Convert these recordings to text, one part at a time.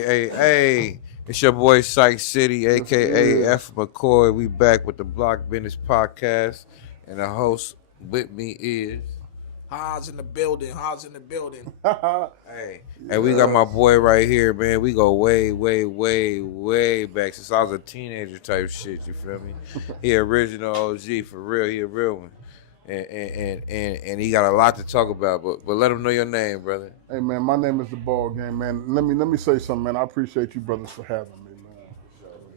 Hey. It's your boy Psych City, Yes, it aka is. F McCoy. We back with the Block Business Podcast. And the host with me is Haas in the building. Haas in the building. Hey, we got my Yes. boy right here, man. We go way back since I was a teenager type shit, you feel me? He original OG for real, he a real one. And he got a lot to talk about, but let him know your name, brother. Hey man, my name is the Ball Game, man. Let me say something, man. I appreciate you brothers for having me, man.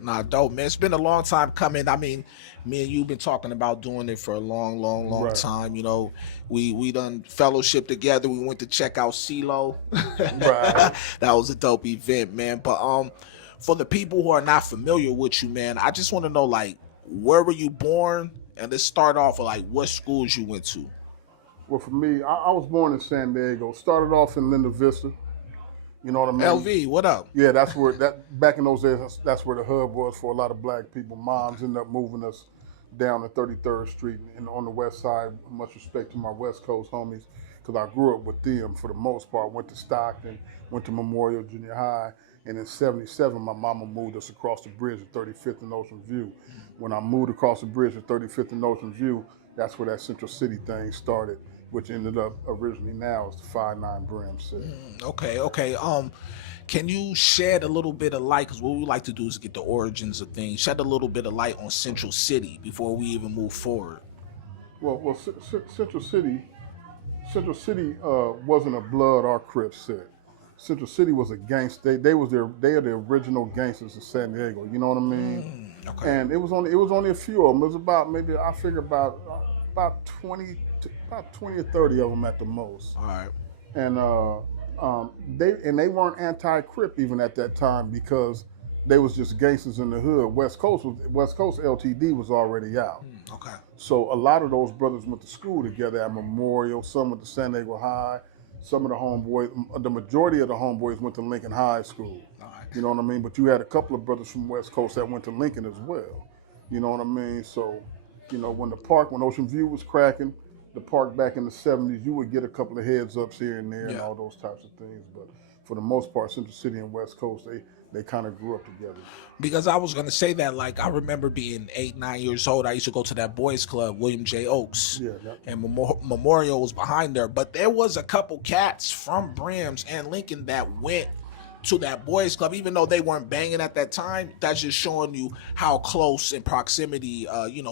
Nah, dope, man. It's been a long time coming. I mean, me and you been talking about doing it for a long Right. time. You know, we done fellowship together. We went to check out CeeLo. Right. That was a dope event, man. But for the people who are not familiar with you, man, I just want to know, like, where were you born? And let's start off with, like, what schools you went to. Well, for me, I was born in San Diego. Started off in Linda Vista. You know what I mean? LV, what up? Yeah, that's where back in those days. That's where the hub was for a lot of black people. Moms ended up moving us down to 33rd Street and on the west side. Much respect to my West Coast homies, because I grew up with them for the most part. Went to Stockton, went to Memorial Junior High, and in '77, my mama moved us across the bridge at 35th and Ocean View. When I moved across the bridge at 35th and Ocean View, that's where that Central City thing started, which ended up originally now as the 59 Brims City. Okay. Can you shed a little bit of light? Because what we like to do is get the origins of things. Shed a little bit of light on Central City before we even move forward. Well, Central City wasn't a Blood or Crips set. Central City was a gangster. They are the original gangsters of San Diego. You know what I mean? Okay. And it was only a few of them. It was about maybe I figure about 20 about 20 or 30 of them at the most. All right. And they weren't anti-Crip even at that time, because they was just gangsters in the hood. West Coast LTD was already out. Okay. So a lot of those brothers went to school together at Memorial. Some went to San Diego High. Some of the homeboys, the majority of the homeboys went to Lincoln High School. All right. You know what I mean? But you had a couple of brothers from West Coast that went to Lincoln as well. You know what I mean? So, when Ocean View was cracking, the park back in the 70s, you would get a couple of heads ups here and there and all those types of things. But for the most part, Central City and West Coast, they kind of grew up together. Because I was gonna say that, like, I remember being 8, 9 years old. I used to go to that boys club, William J. Oaks, and Memorial was behind there. But there was a couple cats from Brims and Lincoln that went to that boys club, even though they weren't banging at that time. That's just showing you how close in proximity,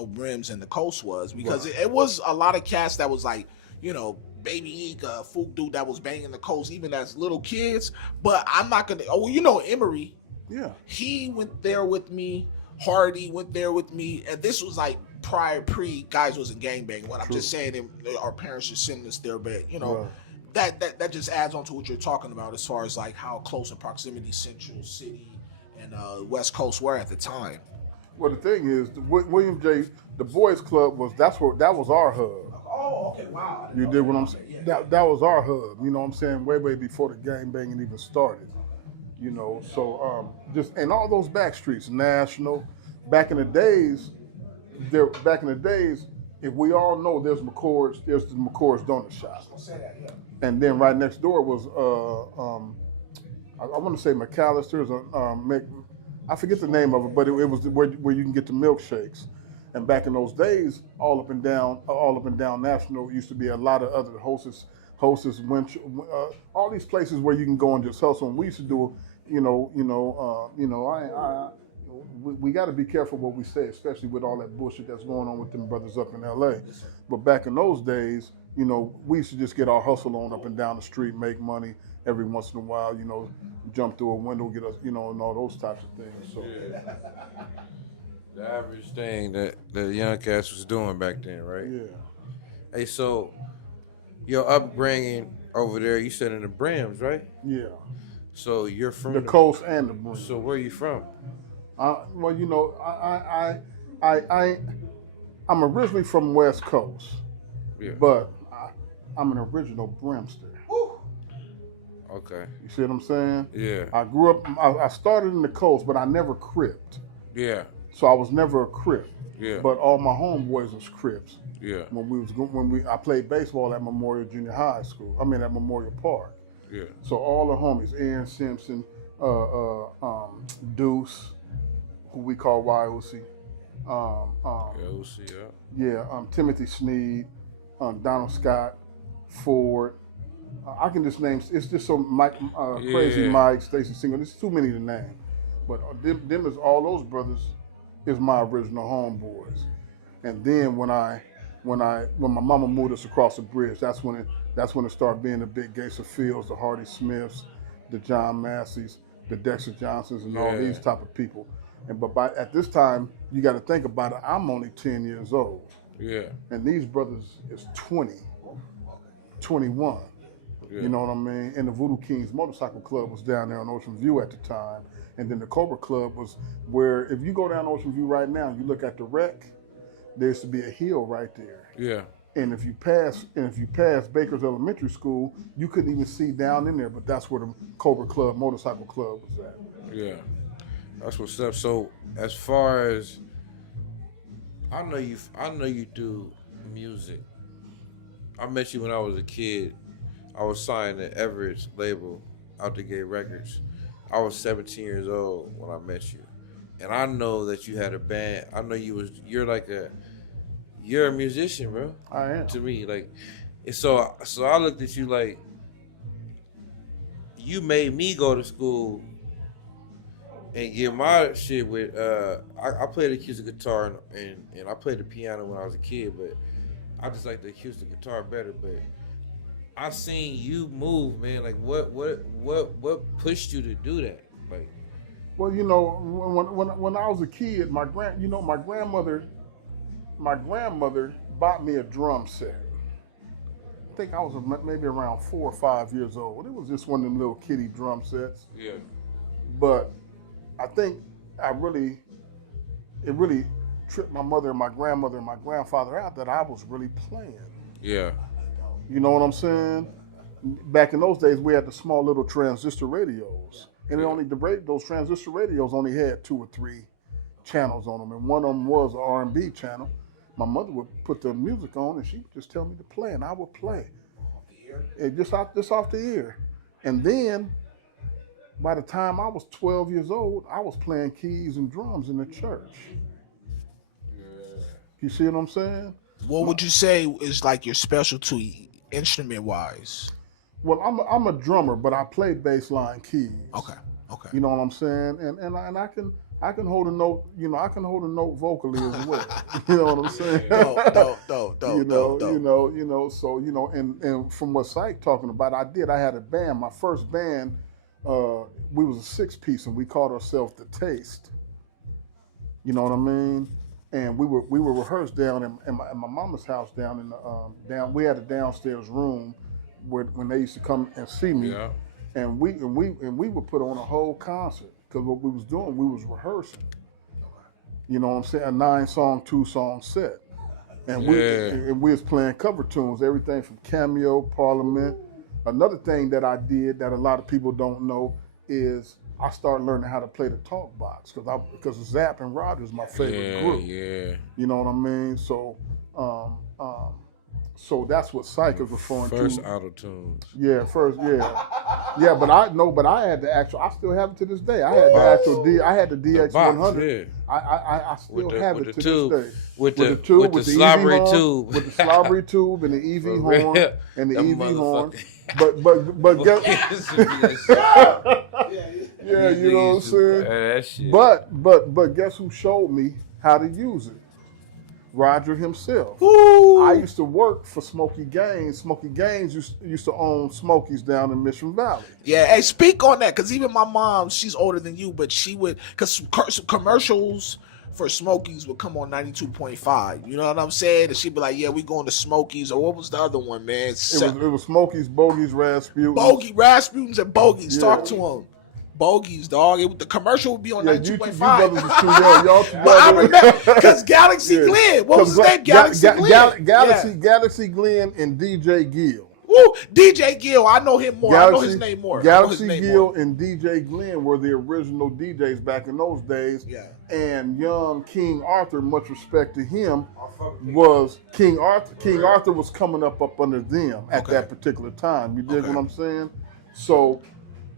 Brims and the coast was, because it was a lot of cats that was like, Baby Ika, Fook dude that was banging the coast even as little kids. But I'm not gonna. Oh, Emery. Yeah. He went there with me. Hardy went there with me, and this was like pre guys wasn't gangbanging. What I'm just saying, our parents just sending us there, but that just adds on to what you're talking about as far as like how close in proximity Central City and West Coast were at the time. Well, the thing is, William J. The Boys Club that was our hub. Oh, okay, wow. You did what I'm saying? Yeah. That was our hub. You know what I'm saying? Way before the gang banging even started. And all those back streets, National. Back in the days, if we all know, there's the McCord's Donut Shop. And then right next door was I want to say McAllister's. I forget the name of it, but it was where you can get the milkshakes. And back in those days, all up and down National used to be a lot of other hostess, all these places where you can go and just hustle. And we used to do, we got to be careful what we say, especially with all that bullshit that's going on with them brothers up in L.A. But back in those days, we used to just get our hustle on up and down the street, make money every once in a while, jump through a window, get us, and all those types of things. So. Yeah. The average thing that the young cats was doing back then, right? Yeah. Hey, so your upbringing over there, you said in the Brims, right? Yeah. So you're from the coast and the Brims. So where are you from? I'm originally from West Coast, but I'm an original Brimster. Okay. You see what I'm saying? Yeah. I grew up. I started in the coast, but I never cripped. Yeah. So I was never a Crip. Yeah. But all my homeboys was Crips. Yeah. I played baseball at Memorial Junior High School. At Memorial Park. Yeah. So all the homies, Aaron Simpson, Deuce, who we call YOC. OC, Timothy Sneed, Donald Scott, Ford. I can just name. It's just so Mike, Crazy Mike, Stacy Singer. There's too many to name, but them is all those brothers is my original homeboys. And then when my mama moved us across the bridge, that's when it started being the big Gator Fields, the Hardy Smiths, the John Masseys, the Dexter Johnsons, and all these type of people. But at this time, you got to think about it. I'm only 10 years old. Yeah. And these brothers is 20, 21. Yeah. You know what I mean? And the Voodoo Kings Motorcycle Club was down there on Ocean View at the time. And then the Cobra Club was where, if you go down Ocean View right now and you look at the wreck, there used to be a hill right there. Yeah. And if you pass Baker's Elementary School, you couldn't even see down in there, but that's where the Cobra Club Motorcycle Club was at. Yeah. That's what's up. So as far as I know you do music. I met you when I was a kid. I was signed to Everett's label, Out the Gate Records. I was 17 years old when I met you. And I know that you had a band. I know you're a musician, bro. I am. To me, like, so I looked at you like, you made me go to school and get my shit with, I played acoustic guitar and I played the piano when I was a kid, but I just like the acoustic guitar better. But I seen you move, man. Like, what pushed you to do that? Like, well, you know, when I was a kid, my grandmother bought me a drum set. I think I was maybe around 4 or 5 years old. It was just one of them little kiddie drum sets. Yeah. But I think it really tripped my mother and my grandmother and my grandfather out that I was really playing. Yeah. You know what I'm saying? Back in those days, we had the small little transistor radios. And those transistor radios only had 2 or 3 channels on them. And one of them was an R&B channel. My mother would put the music on and she would just tell me to play, and I would play. Just off the ear. And then, by the time I was 12 years old, I was playing keys and drums in the church. Yeah. You see what I'm saying? What would you say is like your specialty instrument-wise? Well, I'm a drummer, but I play bass line keys. Okay. You know what I'm saying? And I can hold a note. You know, I can hold a note vocally as well. You know what I'm saying? So and from what Syke talking about, I had a band. My first band, we was a 6-piece, and we called ourselves The Taste. You know what I mean? And we were rehearsed down in my mama's house down in the we had a downstairs room when they used to come and see me, and we would put on a whole concert, because what we was doing, we was rehearsing. You know what I'm saying? A 9-song, 2-song set, and we was playing cover tunes, everything from Cameo, Parliament. Another thing that I did that a lot of people don't know is I started learning how to play the talk box, because Zapp and Roger's my favorite group. Yeah. You know what I mean? So so that's what Syke is referring to. First auto-tunes. Yeah, first, yeah. But I had the actual. I still have it to this day. I had the actual I had the DX100. I still have it to this day. With the slobbery tube. With the slobbery tube and the EV horn and the EV horn. But guess. Yeah, you know what I'm saying. That shit. But guess who showed me how to use it? Roger himself. Ooh. I used to work for Smokey Gaines. Smokey Gaines used to own Smokies down in Mission Valley. Yeah, hey, speak on that, because even my mom, she's older than you, but she would, because commercials for Smokies would come on 92.5. You know what I'm saying? And she'd be like, yeah, we going to Smokies. Or what was the other one, man? It was Smokies, Bogies, Rasputins. Rasputins, and Bogies. Yeah. Talk to them. Bogies, dog. The commercial would be on 92.5. You brothers is too young. Y'all too young. But I remember, because Galaxy Glenn. What was his name? Galaxy Glenn. Galaxy Glenn and DJ Gill. Woo, DJ Gill. I know him more. I know his name more. Galaxy Gill and DJ Glenn were the original DJs back in those days. Yeah. And young King Arthur, much respect to him, was King Arthur. King Arthur was coming up under them at that particular time. You dig what I'm saying? So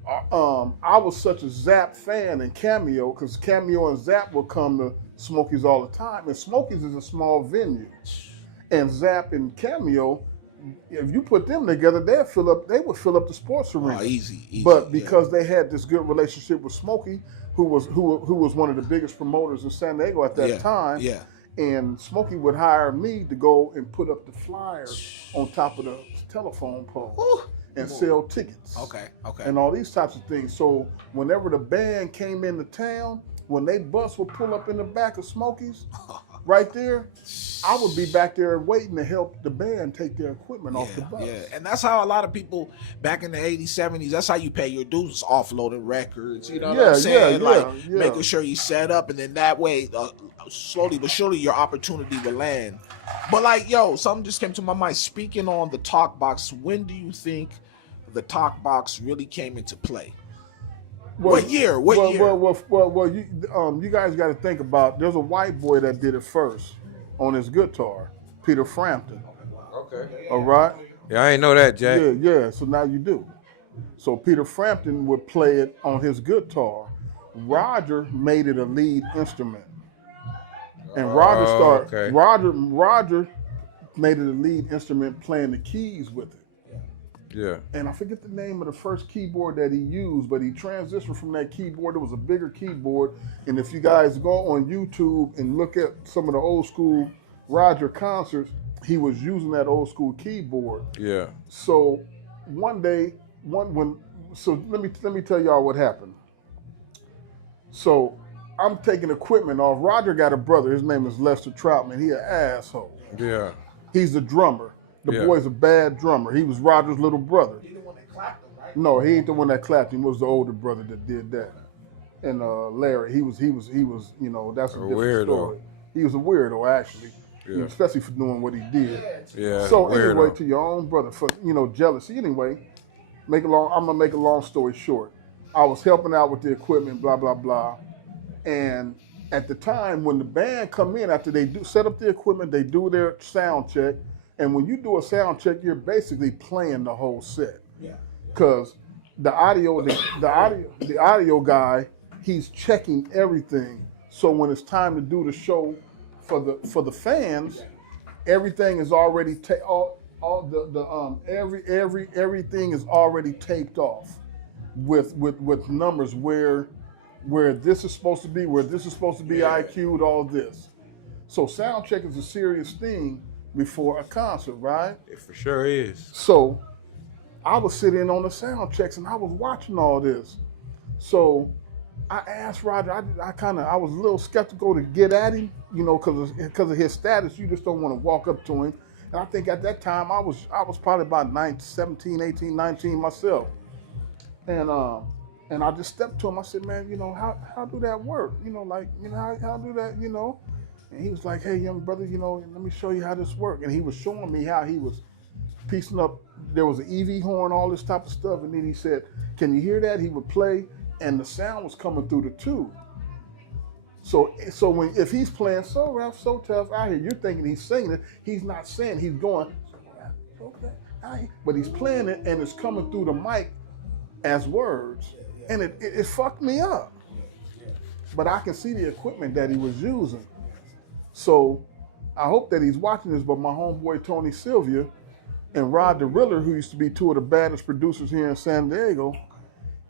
I was such a Zapp fan and Cameo, because Cameo and Zapp would come to Smokies all the time. And Smokies is a small venue. And Zapp and Cameo, if you put them together, they would fill up the sports arena. Easy. But because they had this good relationship with Smokey, who was one of the biggest promoters in San Diego at that time. Yeah. And Smokey would hire me to go and put up the flyers on top of the telephone pole and sell tickets. Okay. And all these types of things. So whenever the band came into town, when they bus would pull up in the back of Smokey's, right there, I would be back there waiting to help the band take their equipment off the bus. Yeah, and that's how a lot of people back in the 80s, 70s, that's how you pay your dues, offloading records, you know what I'm saying? Making sure you set up, and then that way, slowly but surely, your opportunity will land. But like, something just came to my mind. Speaking on the talk box, when do you think the talk box really came into play? What year? What year? Well, you guys got to think about. There's a white boy that did it first on his guitar, Peter Frampton. Okay. All right. Yeah, I ain't know that, Jack. Yeah. So now you do. So Peter Frampton would play it on his guitar. Roger made it a lead instrument, and Roger made it a lead instrument, playing the keys with it. Yeah. And I forget the name of the first keyboard that he used, but he transitioned from that keyboard. It was a bigger keyboard. And if you guys go on YouTube and look at some of the old school Roger concerts, he was using that old school keyboard. Yeah. So one day, let me tell y'all what happened. So I'm taking equipment off. Roger got a brother. His name is Lester Troutman. He an asshole. Yeah. He's a drummer. The boy's a bad drummer. He was Roger's little brother. He the one that clapped him, right? No, he ain't the one that clapped him. It was the older brother that did that. And Larry, he was, that's a different weirdo. story. He was a weirdo, actually, especially for doing what he did. Yeah. So weirdo. anyway, to your own brother, for jealousy. Anyway, I'm gonna make a long story short. I was helping out with the equipment, blah blah blah, and at the time when the band come in, after they do set up the equipment, they do their sound check. And when you do a sound check, you're basically playing the whole set. Yeah. Because the audio guy, he's checking everything. So when it's time to do the show for the fans, everything is already everything is already taped off with numbers where this is supposed to be, where this is supposed to be IQ'd, all this. So sound check is a serious thing before a concert, right? It for sure is. So I was sitting on the sound checks and I was watching all this. So I asked Roger, I was a little skeptical to get at him, because of his status. You just don't want to walk up to him. And I think at that time I was probably about 17, 18, 19 myself. And I just stepped to him. I said, man, how do that work? How do that, And he was like, hey, young brother, let me show you how this works. And he was showing me how he was piecing up. There was an EV horn, all this type of stuff. And then he said, can you hear that? He would play, and the sound was coming through the tube. So if he's playing so rough, so tough out here, you're thinking he's singing it. He's not saying, he's going, okay, but he's playing it, and it's coming through the mic as words. And it fucked me up. But I can see the equipment that he was using. So I hope that he's watching this, but my homeboy Tony Sylvia and Rod DeRiller, who used to be two of the baddest producers here in San Diego,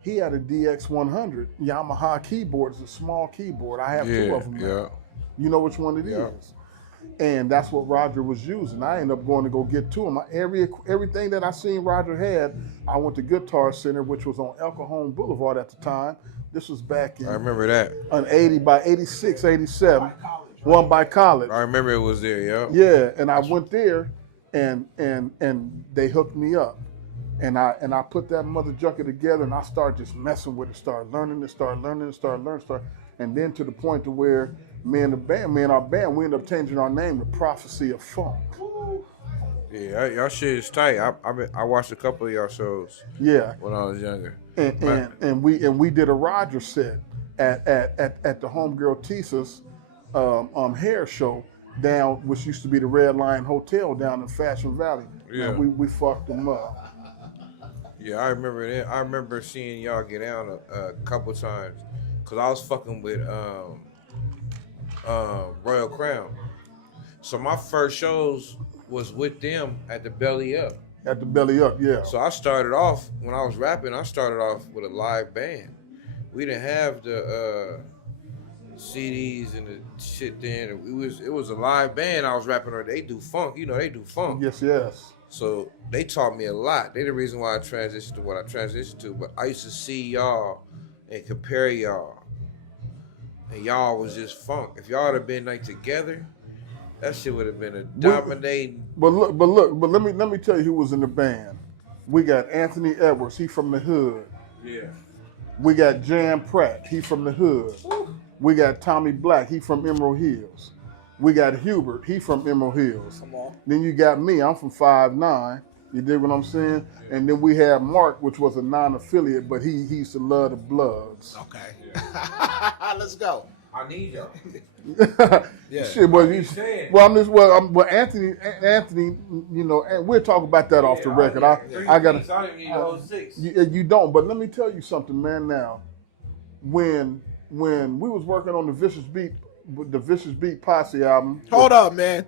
he had a DX100 Yamaha keyboard. It's a small keyboard. I have two of them now. Yeah. You know which one it is. And that's what Roger was using. I ended up going to go get two of them. Everything that I seen Roger had, I went to Guitar Center, which was on El Cajon Boulevard at the time. This was back in... I remember that. On 80 by 86, 87. One by College. I remember it was there, yeah. Yeah, and I went there, and they hooked me up, and I put that mother junker together, and I started just messing with it, started learning it, and then to the point to where me and our band, we ended up changing our name to Prophecy of Funk. Yeah, y'all shit is tight. I watched a couple of y'all shows. Yeah. When I was younger. And we did a Roger set at the Homegirl Tisa's hair show down, which used to be the Red Lion Hotel down in Fashion Valley. Yeah. And we fucked them up. Yeah, I remember that. I remember seeing y'all get down a couple times, cause I was fucking with Royal Crown. So my first shows was with them at the Belly Up. At the Belly Up, yeah. So I started off when I was rapping. I started off with a live band. We didn't have the CDs and the shit then. It was a live band. I was rapping on. They do funk. You know they do funk. Yes. So they taught me a lot. They the reason why I transitioned to what I transitioned to. But I used to see y'all and compare y'all, and y'all was just funk. If y'all would have been like together, that shit would have been a dominating. But let me tell you who was in the band. We got Anthony Edwards, he from the hood. Yeah. We got Jan Pratt, he from the hood. Woo. We got Tommy Black, he from Emerald Hills. We got Hubert, he from Emerald Hills. Come on. Then you got me, I'm from 5'9". You dig what I'm saying? Yeah. And then we had Mark, which was a non-affiliate, but he used to love the Bloods. Okay. Let's go. I need y'all. Yeah. Shit, well, Anthony, you know, and we'll talk about that off the record. I gotta. I didn't need the whole 6. You don't, but let me tell you something, man. Now, when we was working on the Vicious Beat Posse album. Hold up, man.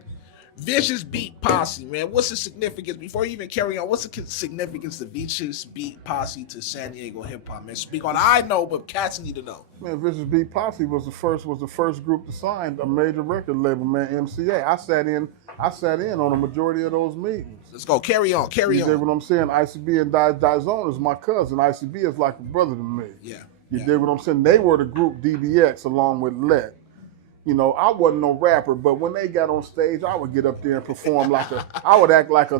Vicious Beat Posse, man. What's the significance? Before you even carry on, what's the significance of Vicious Beat Posse to San Diego hip hop, man? Speak on. I know, but cats need to know. Man, Vicious Beat Posse was the first group to sign a major record label, man. MCA. I sat in on a majority of those meetings. Let's go. Carry on. You dig what I'm saying? ICB and Dizone is my cousin. ICB is like a brother to me. Yeah. You dig what I'm saying? They were the group DBX along with Let. You know, I wasn't no rapper, but when they got on stage, I would get up there and perform I would act like a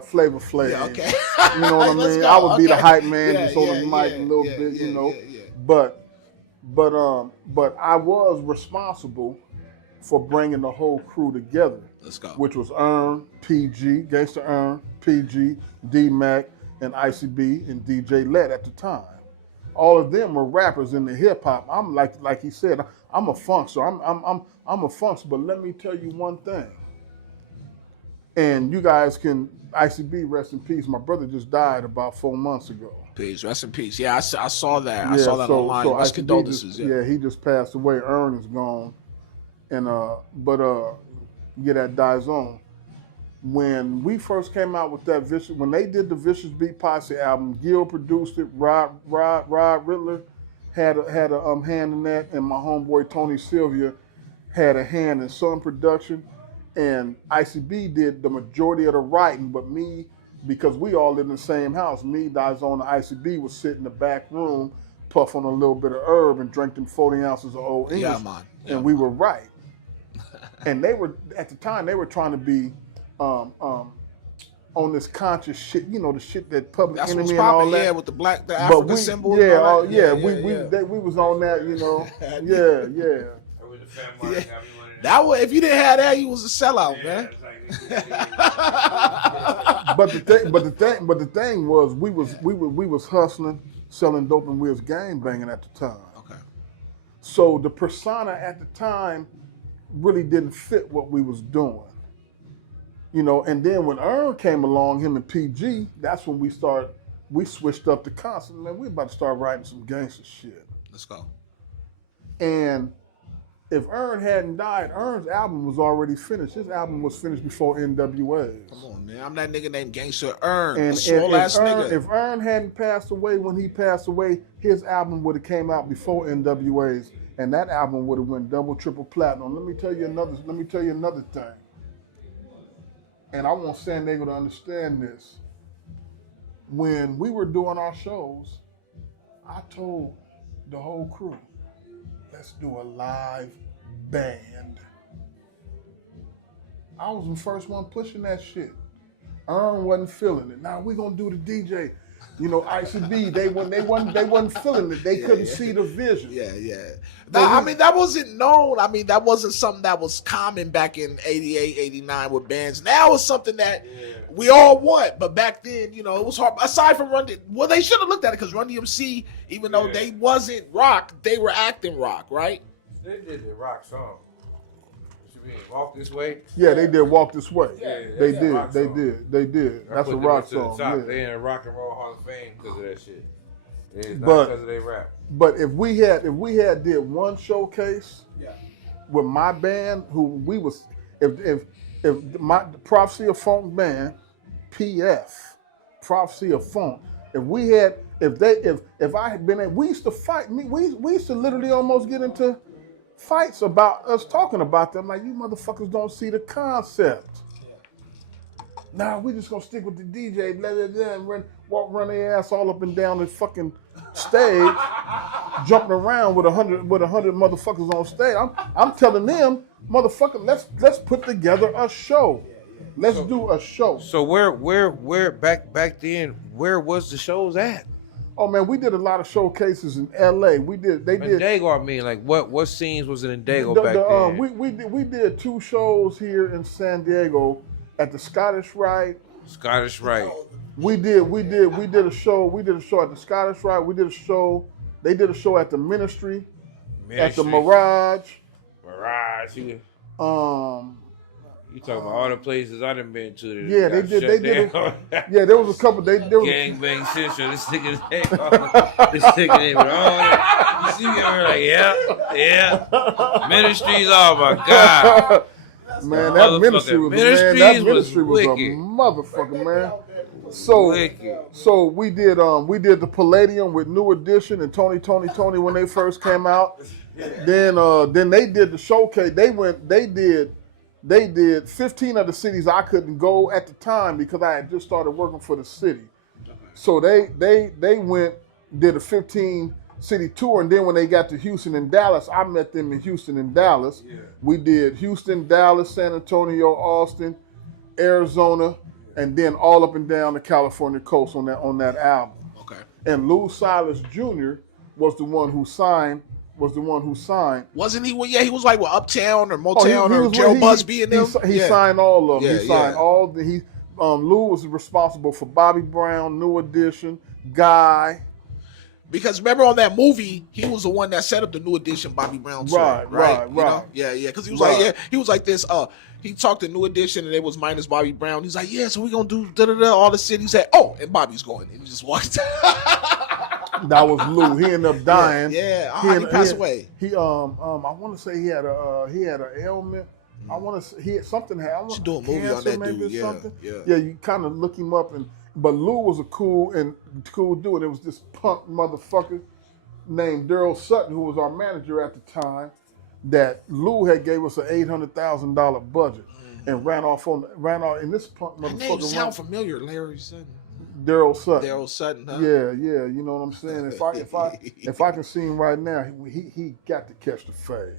Flavor Flav. Yeah, okay. You know what I mean? I would be the hype man, just on the mic a little bit, you know. Yeah. But I was responsible for bringing the whole crew together. Let's go. Which was Earn, PG, Gangsta Earn, PG, D-Mac, and ICB and DJ Let at the time. All of them were rappers in the hip hop. I'm like he said, I'm a funkster. I'm a funkster. But let me tell you one thing. And you guys can ICB rest in peace. My brother just died about 4 months ago. Peace, rest in peace. Yeah, I saw that. Yeah, I saw that online. So Much condolences. He just passed away. Earn is gone. And get that Dizone. When we first came out with that when they did the Vicious Beat Posse album, Gil produced it. Rod Riddler had a hand in that, and my homeboy Tony Sylvia had a hand in some production. And ICB did the majority of the writing, but me, because we all lived in the same house, me, Dizone, and ICB was sit in the back room, puff on a little bit of herb and drink them 40 ounces of Old English. Yeah, man. And we were right. And they were, at the time, they were trying to be on this conscious shit, you know, the shit that Public That's Enemy what's and all popping, that. Yeah, with the African symbol. We was on that, you know. Yeah. That was, if you didn't have that, you was a sellout, man. But the thing was, we was hustling, selling dope, and we was gang banging at the time. Okay. So the persona at the time really didn't fit what we was doing. You know, and then when Earn came along, him and PG, that's when we switched up the concept. Man, we about to start writing some gangster shit. Let's go. And if Earn hadn't died, Earn's album was already finished. His album was finished before NWA's. Come on, man. I'm that nigga named Gangster Earn. And if Earn hadn't passed away when he passed away, his album would have came out before NWA's, and that album would have went double, triple platinum. Let me tell you another thing. And I want San Diego to understand this. When we were doing our shows, I told the whole crew, let's do a live band. I was the first one pushing that shit. Earn wasn't feeling it. Now we gonna do the DJ. You know, ICB, they wasn't feeling it. They couldn't see the vision. Yeah. I mean, that wasn't known. I mean, that wasn't something that was common back in 88, 89 with bands. Now it's something that we all want. But back then, you know, it was hard. Aside from well, they should have looked at it because Run DMC, even though they wasn't rock, they were acting rock, right? They did the rock song. you mean? Walk This Way? Yeah, they did Walk This Way. Yeah, they that's a did. rock They song. did. They did. I That's a put them rock to the song. top. Yeah. They in the Rock and Roll Hall of Fame because of that shit. It's not But- because of their rap. But if we had did one showcase with my band, who we was if my Prophecy of Funk band, PF, Prophecy of Funk, if I had been, we used to fight. We used to literally almost get into fights about us talking about them. Like, you motherfuckers don't see the concept. Nah, we just gonna stick with the DJ, blah, blah, blah, and run their ass all up and down the fucking stage, jumping around with 100 motherfuckers on stage. I'm telling them, motherfucker, let's put together a show. Let's do a show. So where back then, where was the shows at? Oh man, we did a lot of showcases in LA. They did Dago, I mean, like what scenes was in Dago back then? we did 2 shows here in San Diego at the Scottish Rite. Scottish Rite. We did a show at the Scottish Rite. They did a show at the Ministry. At the Mirage. You talking about all the places I done been to? Yeah, they did. Yeah, there was a couple. Gangbang shit. So this nigga's name. This nigga name on it. You see me? I'm like, yeah. Ministries. Oh my god. Man, that ministry was a wicked. Motherfucker, man. So we did the Palladium with New Edition and Tony when they first came out. Then they did the showcase. They did 15 of the cities I couldn't go at the time because I had just started working for the city. So they did a 15 city tour, and then when they got to Houston and Dallas, I met them in Houston and Dallas. Yeah. We did Houston, Dallas, San Antonio, Austin, Arizona, and then all up and down the California coast on that album. Okay. And Lou Silas Jr. was the one who signed. Wasn't he? Yeah, he was like with Uptown or Motown or Gerald Busby and them. He signed all of them. He signed all the. Lou was responsible for Bobby Brown, New Edition, Guy. Because remember on that movie, he was the one that set up the New Edition Bobby Brown song, right? You know? Yeah. Because he was like this. He talked to New Edition and it was minus Bobby Brown. He's like, yeah, so we're gonna do all the cities that. Oh, and Bobby's going. And he just walked. That was Lou. He ended up dying. He passed away. I want to say he had an ailment. I want to say he had something. Should do a movie on that dude. Yeah. You kind of look him up But Lou was a cool dude. And it was this punk motherfucker named Daryl Sutton, who was our manager at the time, that Lou had gave us an $800,000 budget and ran off. And this punk motherfucker. That name sound familiar, Larry Sutton. Daryl Sutton. Daryl Sutton, huh? Yeah, you know what I'm saying? If I can see him right now, he got to catch the fade.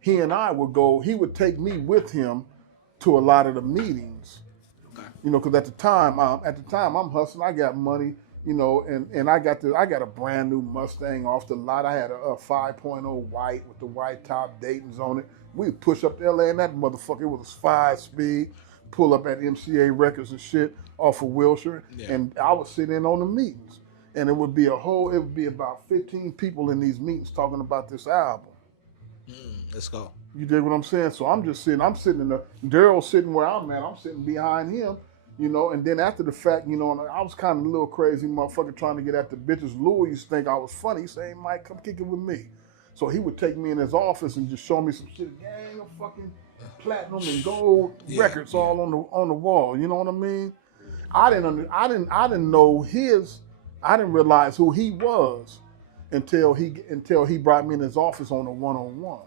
He and I would go, he would take me with him to a lot of the meetings. Okay. You know, because at the time I'm hustling, I got money, you know, and I got a brand new Mustang off the lot. I had a 5.0 white with the white top Dayton's on it. We'd push up to LA and that motherfucker, it was 5-speed, pull up at MCA Records and shit off of Wilshire, and I would sit in on the meetings. And it would be about 15 people in these meetings talking about this album. Let's go. You dig what I'm saying? So I'm sitting in the, Daryl's sitting where I'm at, I'm sitting behind him, you know, and then after the fact, you know, I was kind of a little crazy motherfucker trying to get at the bitches. Louis used to think I was funny. He said, hey, Mike, come kick it with me. So he would take me in his office and just show me some shit, gang of fucking platinum and gold records all on the wall. You know what I mean? I didn't realize who he was until he brought me in his office on a one-on-one.